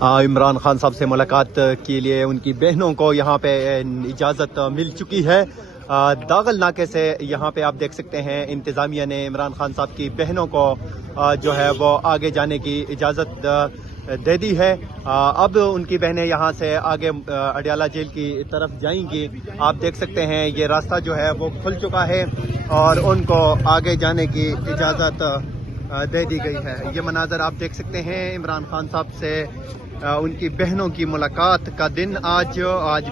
عمران خان صاحب سے ملاقات کے لیے ان کی بہنوں کو یہاں پہ اجازت مل چکی ہے. داغل ناکے سے یہاں پہ آپ دیکھ سکتے ہیں انتظامیہ نے عمران خان صاحب کی بہنوں کو جو ہے وہ آگے جانے کی اجازت دے دی ہے. اب ان کی بہنیں یہاں سے آگے اڈیالہ جیل کی طرف جائیں گی. آپ دیکھ سکتے ہیں یہ راستہ جو ہے وہ کھل چکا ہے اور ان کو آگے جانے کی اجازت دے دی گئی ہے. یہ مناظر آپ دیکھ سکتے ہیں عمران خان صاحب سے ان کی بہنوں کی ملاقات کا دن. آج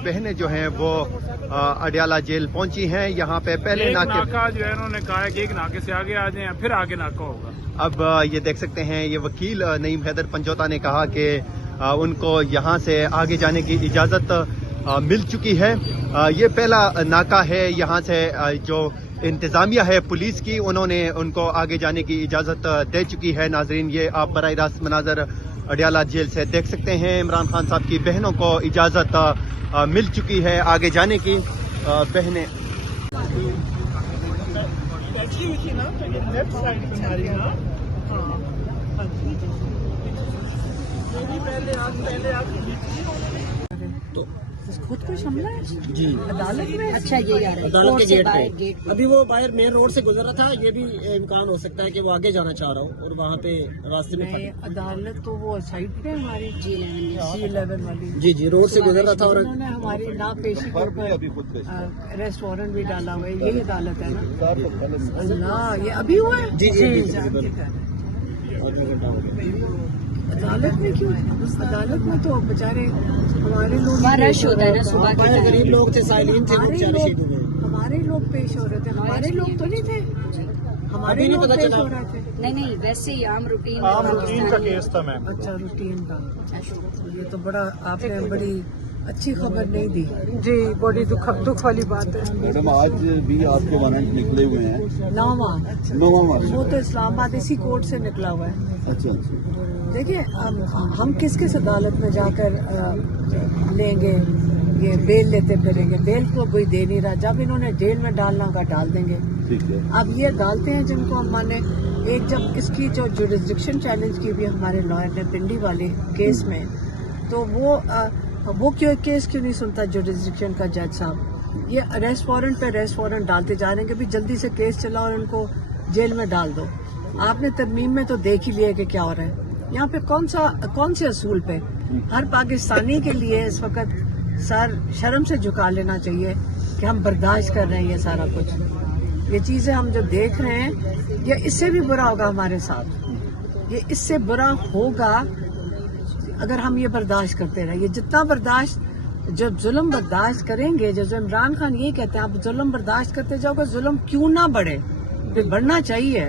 بہنیں جو ہیں وہ اڈیالہ جیل پہنچی ہیں. یہاں پہ پہلے ناکہ جو ہے انہوں نے کہا ہے کہ ایک ناکے سے آگے آ جائیں پھر آگے ناکہ ہوگا. اب یہ دیکھ سکتے ہیں یہ وکیل نعیم حیدر پنجوتا نے کہا کہ ان کو یہاں سے آگے جانے کی اجازت مل چکی ہے. یہ پہلا ناکہ ہے یہاں سے جو انتظامیہ ہے پولیس کی انہوں نے ان کو آگے جانے کی اجازت دے چکی ہے. ناظرین یہ آپ براہ راست مناظر اڈیالہ جیل سے دیکھ سکتے ہیں. عمران خان صاحب کی بہنوں کو اجازت مل چکی ہے آگے جانے کی. بہنیں تو خود کو حملہ ہے جی عدالت میں. اچھا یہ عدالت کے گیٹ پہ ابھی وہ باہر مین روڈ سے گزر رہا تھا. یہ بھی امکان ہو سکتا ہے کہ وہ آگے جانا چاہ رہا ہوں اور وہاں پہ راستے میں عدالت تو وہ سائڈ پہ ہماری G11 والی جی روڈ سے گزر رہا تھا اور انہوں نے ہماری ناپیشی کے اوپر ارسٹ وارنٹ بھی ڈالا ہوا ہے. یہی عدالت ہے نا. اللہ یہ ابھی ہوا ہے. جی عدالت میں کیوں؟ عدالت میں تو بیچارے ہمارے لوگ رش ہوتا ہے نا صبح کے ٹائم. غریب لوگ تھے سائلین تھے ہمارے لوگ پیش ہو رہے تھے. ہمارے لوگ تو نہیں تھے. ہمارے لوگ پیش ہو رہے تھے. نہیں ویسے ہی عام روٹین کا کیس تھا. میں اچھا روٹین کا. یہ تو بڑا آپ نے بڑی اچھی خبر نہیں دی. جی بڑی دکھ والی بات ہے. میڈم آج بھی آپ کے وارنٹ نکلے ہوئے ہیں. نواں وہ تو اسلام آباد اسی کورٹ سے نکلا ہوا ہے. اچھا دیکھیے ہم کس عدالت میں جا کر لیں گے یہ بیل لیتے پھریں گے. بیل کو کوئی دے نہیں رہا. جب انہوں نے جیل میں ڈالنا ہوگا ڈال دیں گے. اب یہ ڈالتے ہیں جن کو ہم مانے. ایک جب اس کی جو جوڈسڈکشن چیلنج کی بھی ہمارے لائر نے پنڈی والے کیس میں تو وہ کیس کیوں نہیں سنتا جوڈسڈکشن کا جج صاحب. یہ ارسٹ وارنٹ پہ ارسٹ وارنٹ ڈالتے جا رہے ہیں کہ بھی جلدی سے کیس چلاؤ اور ان کو جیل میں ڈال دو. آپ نے ترمیم میں تو دیکھ ہی لیا کہ کیا ہو رہا ہے یہاں پہ. کون سے اصول پہ ہر پاکستانی کے لیے اس وقت سر شرم سے جھکا لینا چاہیے کہ ہم برداشت کر رہے ہیں یہ سارا کچھ. یہ چیزیں ہم جو دیکھ رہے ہیں یہ اس سے بھی برا ہوگا ہمارے ساتھ. یہ اس سے برا ہوگا اگر ہم یہ برداشت کرتے رہے. یہ جتنا برداشت جب ظلم برداشت کریں گے جیسے عمران خان یہی کہتے ہیں آپ ظلم برداشت کرتے جاؤ گے ظلم کیوں نہ بڑھے. بڑھنا چاہیے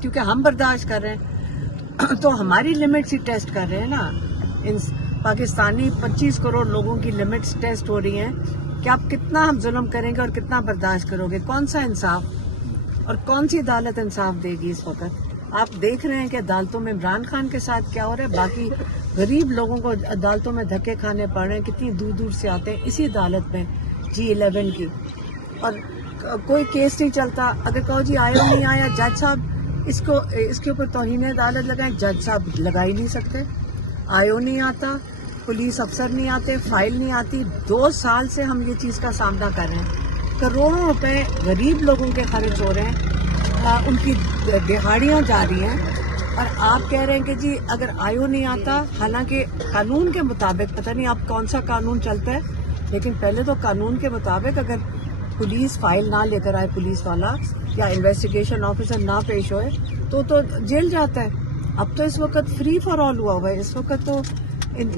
کیونکہ ہم برداشت کر رہے ہیں تو ہماری لمٹس ہی ٹیسٹ کر رہے ہیں نا. ان پاکستانی 25 کروڑ لوگوں کی لمٹس ٹیسٹ ہو رہی ہیں کہ آپ کتنا ہم ظلم کریں گے اور کتنا برداشت کرو گے. کون سا انصاف اور کون سی عدالت انصاف دے گی اس وقت. آپ دیکھ رہے ہیں کہ عدالتوں میں عمران خان کے ساتھ کیا ہو رہا ہے. باقی غریب لوگوں کو عدالتوں میں دھکے کھانے پڑ رہے ہیں. کتنی دور دور سے آتے ہیں اسی عدالت میں G11 کی اور کوئی کیس نہیں چلتا. اگر کہو جی آیا نہیں آیا جج صاحب اس کے اوپر توہین عدالت لگائیں. جج صاحب لگا ہی نہیں سکتے. آئیو نہیں آتا, پولیس افسر نہیں آتے, فائل نہیں آتی. 2 سال سے ہم یہ چیز کا سامنا کر رہے ہیں. کروڑوں روپے غریب لوگوں کے خرچ ہو رہے ہیں. ان کی دہاڑیاں جا رہی ہیں اور آپ کہہ رہے ہیں کہ جی اگر آئیو نہیں آتا. حالانکہ قانون کے مطابق پتہ نہیں اب کون سا قانون چلتا ہے لیکن پہلے تو قانون کے مطابق اگر پولیس فائل نہ لے کر آئے پولیس والا یا انویسٹیگیشن آفیسر نہ پیش ہوئے تو جیل جاتا ہے. اب تو اس وقت فری فار آل ہوا ہے. اس وقت تو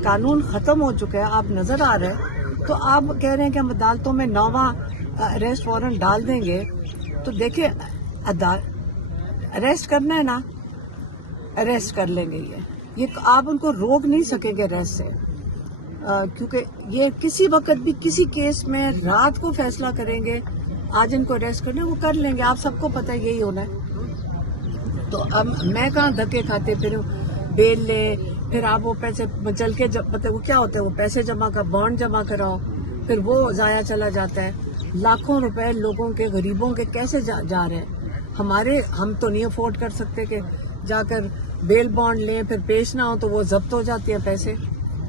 قانون ختم ہو چکا ہے. آپ نظر آ رہے ہیں تو آپ کہہ رہے ہیں کہ ہم عدالتوں میں نواں ارسٹ وارنٹ ڈال دیں گے. تو دیکھیں ارسٹ کرنا ہے نا ارسٹ کر لیں گے. یہ آپ ان کو روک نہیں سکیں گے ارسٹ سے کیونکہ یہ کسی وقت بھی کسی کیس میں رات کو فیصلہ کریں گے. آج ان کو ارسٹ کرنا ہے وہ کر لیں گے. آپ سب کو پتہ ہے یہی ہونا ہے. تو اب میں کہاں دھکے کھاتے پھر بیل لے پھر آپ وہ پیسے چل کے وہ کیا ہوتا ہے وہ پیسے جمع کر بانڈ جمع کراؤ پھر وہ ضائع چلا جاتا ہے. لاکھوں روپے لوگوں کے غریبوں کے کیسے جا رہے ہیں. ہم تو نہیں افورڈ کر سکتے کہ جا کر بیل بانڈ لیں پھر پیش نہ ہو تو وہ ضبط ہو جاتے ہیں پیسے.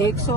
100